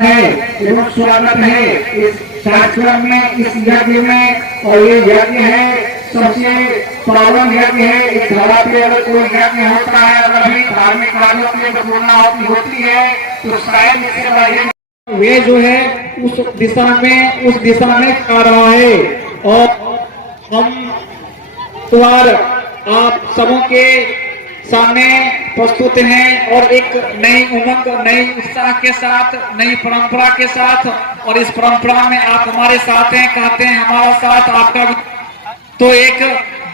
है एवं स्वागत है इस कार्यक्रम में, इस यज्ञ में। और ये यज्ञ है सबसे पावन यज्ञ है। इस धरा पे अगर कोई यज्ञ होता है, अगर भी धार्मिक कार्यों की पूर्णा होती है तो शायद इससे बढ़िया वे जो है उस दिशा में आ रहा है। और हम द्वार आप सबों के सामने प्रस्तुत हैं और एक नई उमंग, नई उत्साह के साथ, नई परंपरा के साथ। और इस परंपरा में आप हमारे साथ हैं, कहते हैं हमारा साथ आपका। तो एक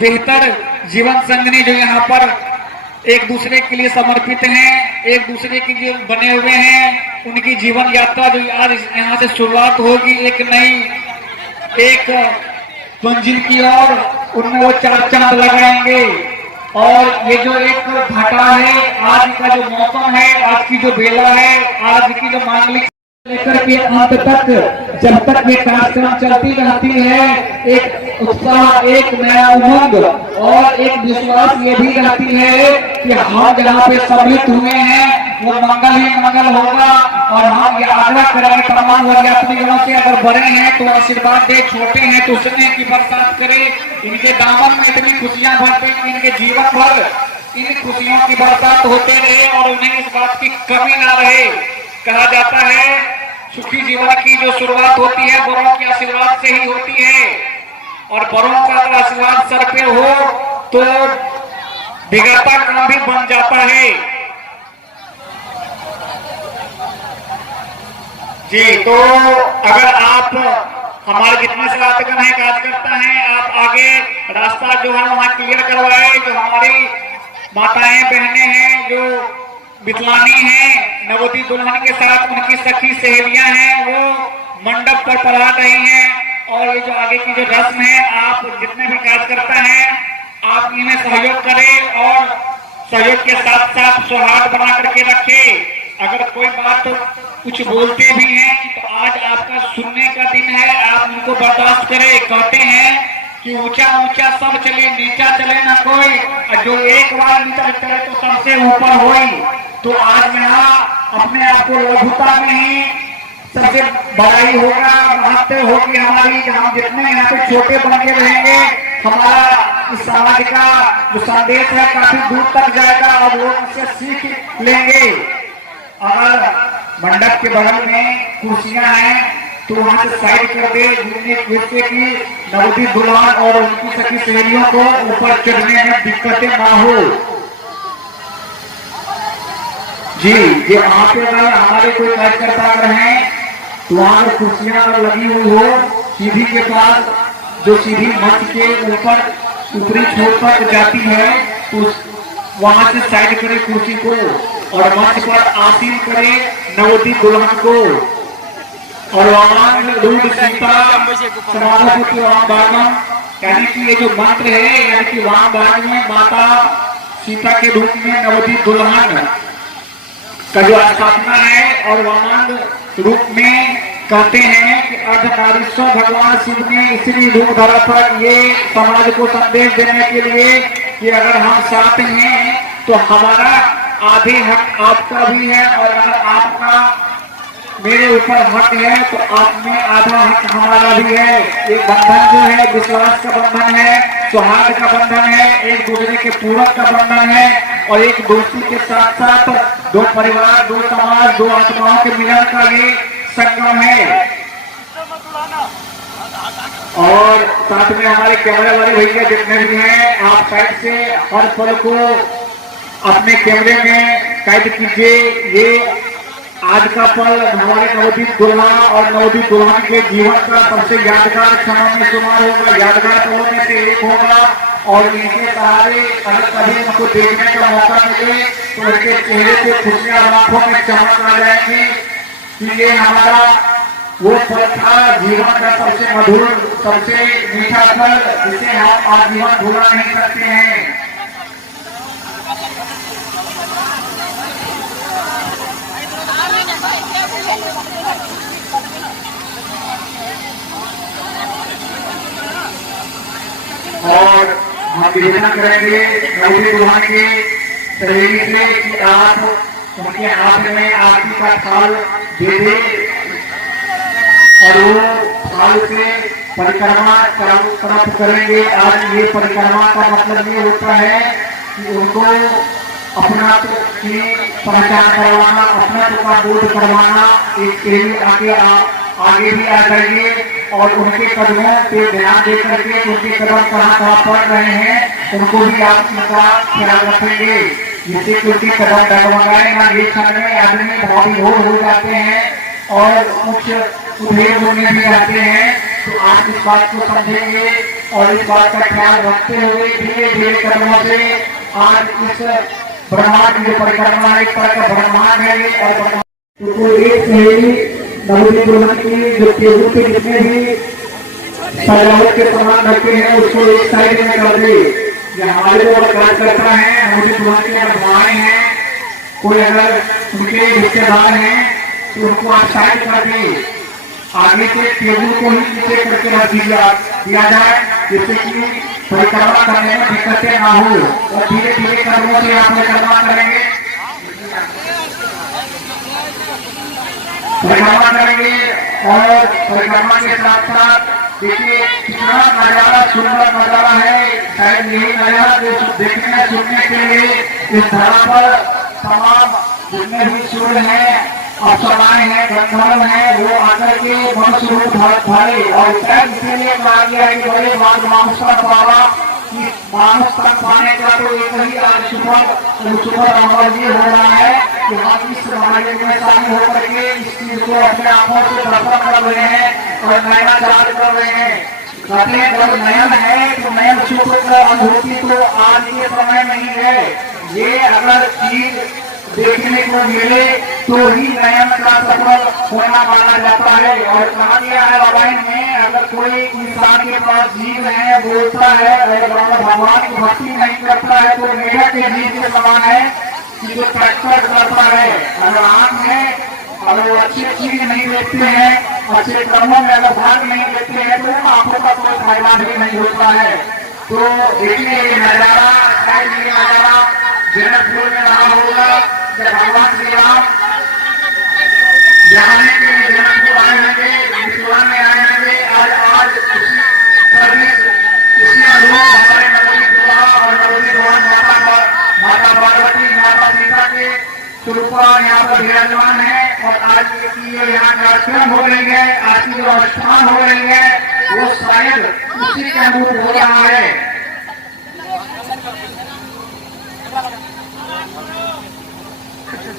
बेहतर जीवन संगनी जो यहाँ पर एक दूसरे के लिए समर्पित हैं, एक दूसरे के लिए बने हुए हैं, उनकी जीवन यात्रा जो आज यहाँ से शुरुआत होगी एक नई एक मंजिल की ओर, उनमें वो चार चांद लगाएंगे। और ये जो एक घटा है, आज का जो मौसम है, आज की जो बेला है, आज की जो मांगलिक लेकर के अंत तक जब तक ये कार्यक्रम चलती रहती है, एक उत्साह, एक नया उमंग और एक विश्वास ये भी रहती है कि हम जहाँ पे सम्मिलित हुए हैं वो मंगल ही मंगल होगा। और हम ये आग्रह करेंगे तमाम यात्रियों से, अगर बड़े हैं तो आशीर्वाद दे, छोटे हैं तो स्नेह की बरसात करे, इनके दामन में इतनी खुशियां भरते कि इनके जीवन भर इन खुशियों की बरसात होते रहे और उन्हें इस बात की कमी ना रहे। कहा जाता है सुखी जीवन की जो शुरुआत होती है बड़ों के आशीर्वाद से ही होती है। और बड़ों का अगर आशीर्वाद सर पे हो तो बिगड़ता काम भी बन जाता है। जी, तो अगर आप हमारे जितने साथीगण हैं, कार्यकर्ता हैं, आप आगे रास्ता जो है वहाँ क्लियर करवाए। जो हमारी माताएं बहनें हैं, जो विकलांगी हैं, नवोदित दुल्हन के साथ उनकी सखी सहेलियां हैं, वो मंडप पर पढ़ा रही हैं। और ये जो आगे की जो रस्म है, आप जितने भी कार्यकर्ता हैं आप इन्हें सहयोग करें और सहयोग के साथ साथ सौहार्द बना करके रखें। अगर कोई बात कुछ बोलते भी हैं तो आज आपका सुनने का दिन है, आप उनको बर्दाश्त करें। कहते हैं कि ऊंचा ऊंचा सब चले, नीचा चले ना कोई, और जो एक बार नीचा चले तो सबसे ऊपर होई। तो आज यहाँ अपने आप को लघुता में ही सबसे बड़ाई होगा, महत्व होगी हमारी। हम जितने यहाँ पे छोटे बन के रहेंगे, हमारा इस समाज का जो संदेश है काफी दूर तक जाएगा और लोग उससे सीख लेंगे। और मंडप के बगल में कुर्सियां हैं तो वहां से साइड कर दे, जिससे कि नवोदित दुल्हन और उनकी सखी सहेलियों को ऊपर चढ़ने में दिक्कतें ना हो। जी, ये वहां पे अगर हमारे कोई कार्यकर्ता अगर हैं तो वहां पर कुर्सियां अगर लगी हुई हो सीढ़ी के पास, जो सीढ़ी मंच के ऊपर ऊपरी छोर पर जाती है, तो वहां से साइड करे कुर्सी को और मंच पर आसीन करे नवोदित दुल्हन को। और वामन रूप सीता समाधि वाम, यानी कि ये जो मंत्र है, यानी कि वाम भाग में माता सीता के रूप में नवोदित दुल्हन का जो स्थापना है। और वामन रूप में कहते हैं कि अर्धनारीश्वर भगवान शिव ने इसी रूप धरा पर ये समाज को संदेश देने के लिए कि अगर हम साथ हैं तो हमारा आधे हक आपका भी है, और अगर आपका मेरे ऊपर हक है तो आप में आधा हक हमारा भी है। एक बंधन जो है विश्वास का बंधन है, सौहार्द का बंधन है, एक दूसरे के पूरक का बंधन है, और एक दोस्ती के साथ साथ दो परिवार, दो समाज, दो आत्माओं के मिलन का ये संगम है। और साथ में हमारे कैमरे वाले भैया जितने भी हैं, आप साइड से हर पल को अपने कैमरे में कैद कीजिए। ये आज का पल हमारे नवोदित दुल्हा और नवोदित दुल्हन के जीवन का सबसे यादगार क्षणों में शुमार होगा, यादगार पलों में से एक होगा। और इनके सहारे अगर कभी उनको देखने का मौका मिले तो उनके चेहरे पे खुशियां, आंखों में चमक आ जाएंगी कि ये हमारा वो पल था, जीवन का सबसे मधुर, सबसे मीठा पल, जिसे हम आजीवन भुला नहीं सकते हैं। और हम निवेदन करेंगे नवोदित दुल्हन के सहेली से कि आप उनके हाथ में आरती का थाल दे दे और वो थाल से परिक्रमा चारों तरफ करेंगे। आज ये परिक्रमा का मतलब ये होता है कि उनको अपना की पहचान करवाना, अपना का बोध करवाना। एक पीढ़ी आगे भी आ जाएंगे और उनके कदमों पे ध्यान दे करके उनके कदम कहाँ पड़ रहे हैं उनको भी आप उनका ख्याल रखेंगे, जिससे उनके कदम डगमगाए ना। ये क्षण में आदमी बहुत ही हो जाते हैं और कुछ उधेड़ होने भी जाते हैं। तो आप इस बात को समझेंगे और इस बात का ख्याल रखते हुए धीरे धीरे कदमों से आज इस ब्रह्मांड की परिक्रमा एक तरह का ब्रह्मांड है और तो एक सहेली नवोदय दुल्हन की जो टेबल के जितने भी सजावट के सामान रखे हैं उसको एक साइड में कर दे। जो हमारे जो कार्य करता है नवोदय दुल्हन के अगर भाई हैं, कोई अगर उनके रिश्तेदार हैं तो उनको आप साइड कर दे। आगे के टेबल को ही नीचे करके रख दिया जाए, जिससे कि परिक्रमा करने में दिक्कतें ना हो और धीरे धीरे कदमों से आप परिक्रमा करेंगे और परिक्रमा के साथ साथ देखिए कितना नजारा सुंदर नजारा है। शायद यही नजारा जो देखने सुनने के लिए इस धरा पर तमाम जितने भी सूर्य हैं, अप्सराएं हैं, गंधर्व हैं, वो आकर के मनुष्य रूप धारे और शायद इसीलिए कहा गया है कि बड़े मानुष का पावा कि मानुष तक पाने का तो एक ही आज सुपर अमर जी हो रहा है कि हम इस समाज में शामिल होकर के इस चीज को अपने आंखों से दर्शन कर रहे हैं और नया जांच कर रहे हैं। कहते हैं जब नयन है तो नयन सुख का अनुभूति तो आज के समय नहीं है। ये अगर चीज देखने को मिले तो ही नयन का सफल होना माना जाता है। और कहा गया है रामायण में अगर कोई इंसान के पास जीव है, बोलता है और भगवान की भक्ति नहीं करता है तो मेरा के जीव के समान है कि जो ट्रैक्टर करता है। अगर आंख है अगर वो अच्छी चीज नहीं देखते हैं, अच्छे कर्मों में अगर भाग नहीं लेते हैं तो आंखों का कोई फायदा भी नहीं होता है। तो देखिए ये नजारा जनकपुर में रहा होगा जब भगवान श्री राम जाने के लिए जनकपुर आए होंगे, मिथिलान में आए होंगे। आज उसी अनुरूप हमारे नवोदय दुल्हा और नवोदय दुल्हन माता पार्वती माता सीता के स्वरूपा यहाँ पर विराजमान है और आज की यहाँ कार्यक्रम हो रही है, आज की जो अनुष्ठान हो रही है वो शायद उसी के अनुरूप हो रहा है।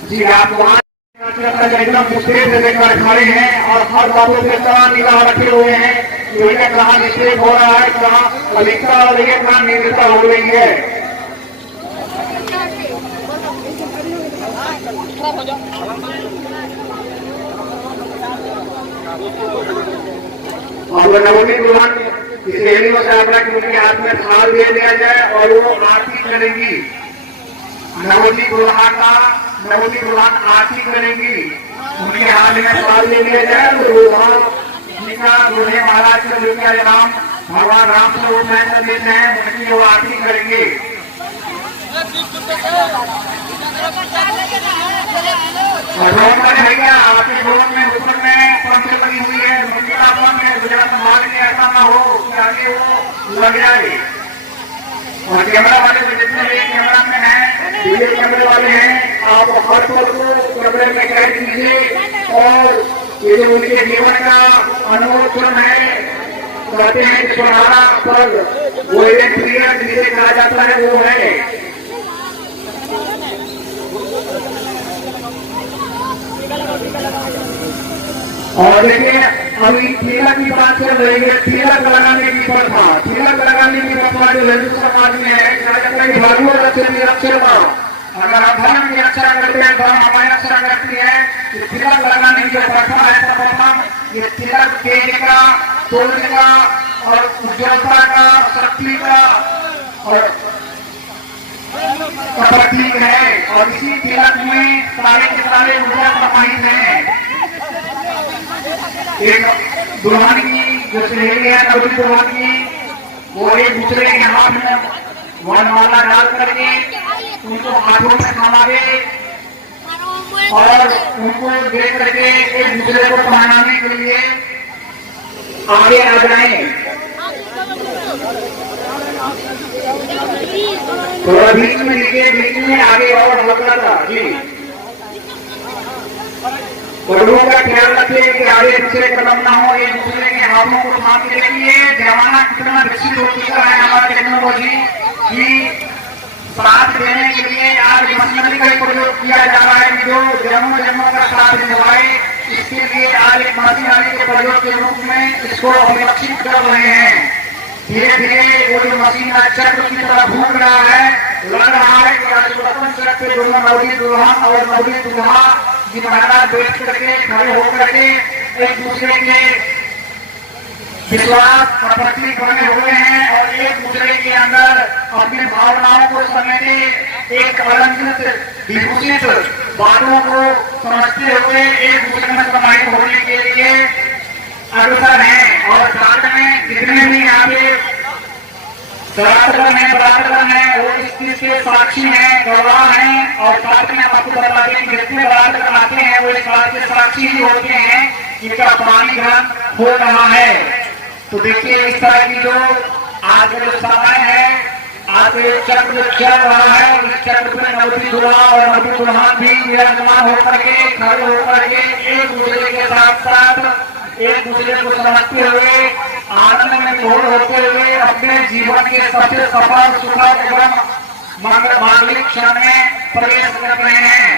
जी आप वहाँ एकदम स्टेज से लेकर खड़े हैं और हर बातों पे कहाँ निगाह रखे हुए हैं, ये कहाँ निषेध हो रहा है, कहाँ अधिकता हो रही है, कहाँ निंदता हो रही है। और नवोदय दुल्हन इस रैली में यात्रा के उनके हाथ में थाल दे दिया जाए और वो आरती करेंगी। नवोदय दुल्हन आरती करेंगी, उनके हाथ में थाल दे दिया जाए तो वहाँ बुढ़े महाराज के उनका नाम भगवान राम से उन्नयन कर देते हैं, उनकी जो आरती करेंगे। भैया आपके जीवन में ऊपर में पंख लगी हुई है, गुजरात मार्ग में ऐसा ना हो कि आगे वो लग जाए। और कैमरा वाले जितने भी कैमरा में हैं, वीडियो कैमरे वाले हैं, आप हर पल को कैमरे में कैद कीजिए। और ये जो उनके जीवन का अनुभव क्षण है, कहते हैं सुनहरा पल, गोल्डन पीरियड जिसे कहा जाता है वो है। और देखिए अभी तिलक की बात चल रही है, तिलक लगाने की प्रथा, तिलक लगाने की प्रथा जो हिंदू समाज में है, भागवत अक्षर अगर हम धर्म की रक्षा करते हैं, धर्म हमारी रक्षा करती है, तो तिलक लगाने की जो प्रथा है सर्वप्रथम ये तिलक तेज का, तोड़ने का और उज्ज्वलता का, शक्ति का और प्रतीक है। और इसी तिलक में सारे के सारे ऊर्जा समाहित हैं। एक दुल्हन की जो सहेली है नवोदय दुल्हन की, वो एक दूसरे के हाथ में वरमाला डाल करके उनको हाथों में थमा दे और उनको देख करके एक दूसरे को पहनाने के लिए आगे आ जाए। थोड़ा बीच में लीजिए, बीच में आगे और हल्का था जी। कदमों का ख्याल रखिए कि आगे पीछे कदम ना हो, एक दूसरे के हाथों को थाम के देखिए। जमाना कितना विकसित हो चुका है हमारा टेक्नोलॉजी कि साथ देने के लिए आज मशीनरी का प्रयोग किया जा रहा है जो जन्मों जन्मों का साथ निभाए। इसके लिए आज एक मशीनरी के प्रयोग के रूप में इसको विकसित कर रहे हैं। धीरे धीरे वो जो मशीन चक्र की तरह घूम रहा है, लग रहा है कि आज बचपन चक्र पे दोनों नवली दुल्हन और नवली दुल्हा जी महाराज बैठ करके खड़े होकर के एक दूसरे के विश्वास और प्रति बने हुए हैं और एक दूसरे के अंदर अपनी भावनाओं को समझने, एक अलंकृत विभूषित बातों को समझते हुए एक दूसरे में समाहित होने के लिए अग्रसर हैं। और साथ में जितने भी यहाँ पे बराबर हैं वो इस चीज के साक्षी हैं, गवाह हैं। और साथ में आपको बता दें कि जितने बराबर आते हैं वो इस बात के साक्षी ही होते हैं कि इनका पानी ग्रहण हो रहा है। तो देखिए इस तरह की जो आज का जो समय है, आज चक्र चल रहा है, इस चक्र में नवती दुल्हा और नवती दुल्हन भी विराजमान होकर के खड़े होकर के एक दूसरे के साथ साथ एक दूसरे को समझते हुए आनंद में विभोर होते हुए अपने जीवन के सबसे सफल सुखद एवं मांगलिक क्षण में प्रवेश कर रहे हैं।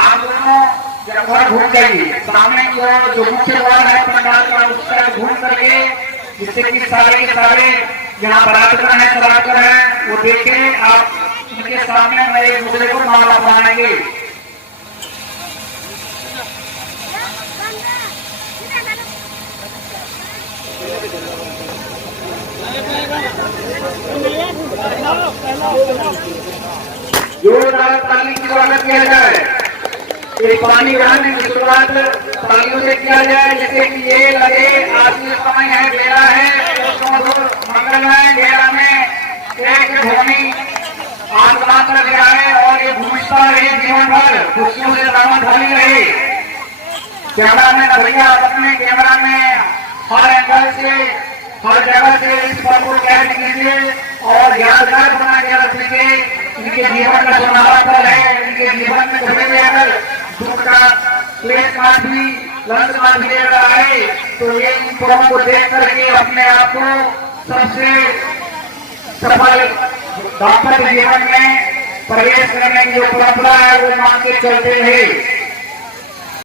आप दोनों जब घर घूम जाइए, सामने की जो मुख्य द्वार है पंडाल का उस तरह घूम करके, जिससे कि सारे के सारे यहाँ बरातर है सराकर है वो देखें। आप उनके सामने में एक दूसरे को माला बनाएंगे। जोरदार ताली की स्वागत किया जाए। ये पानी ग्रहण की शुरुआत तालियों से किया जाए, जैसे कि ये लगे आज के समय है, बेला है, मंगल है। बेला में एक भूमि आग बनाकर गया है और ये भूमिष्ठा रहे जीवन भर खुशियों से दामन ढाली रहे। कैमरा में भैया अपने कैमरा में हर एंगल से हर जगह से इस पल को कैद कीजिए और यादगार बना के रखिए। इनके जीवन का सुनहरा पल है। इनके जीवन में कभी भी अगर दुख का क्लेश का भी लंच का भी ले रहा है तो ये इन पलों को देख करके अपने आप को सबसे सफल दाम्पत्य जीवन में प्रवेश करने की जो परंपरा है वो मान के चलते हैं।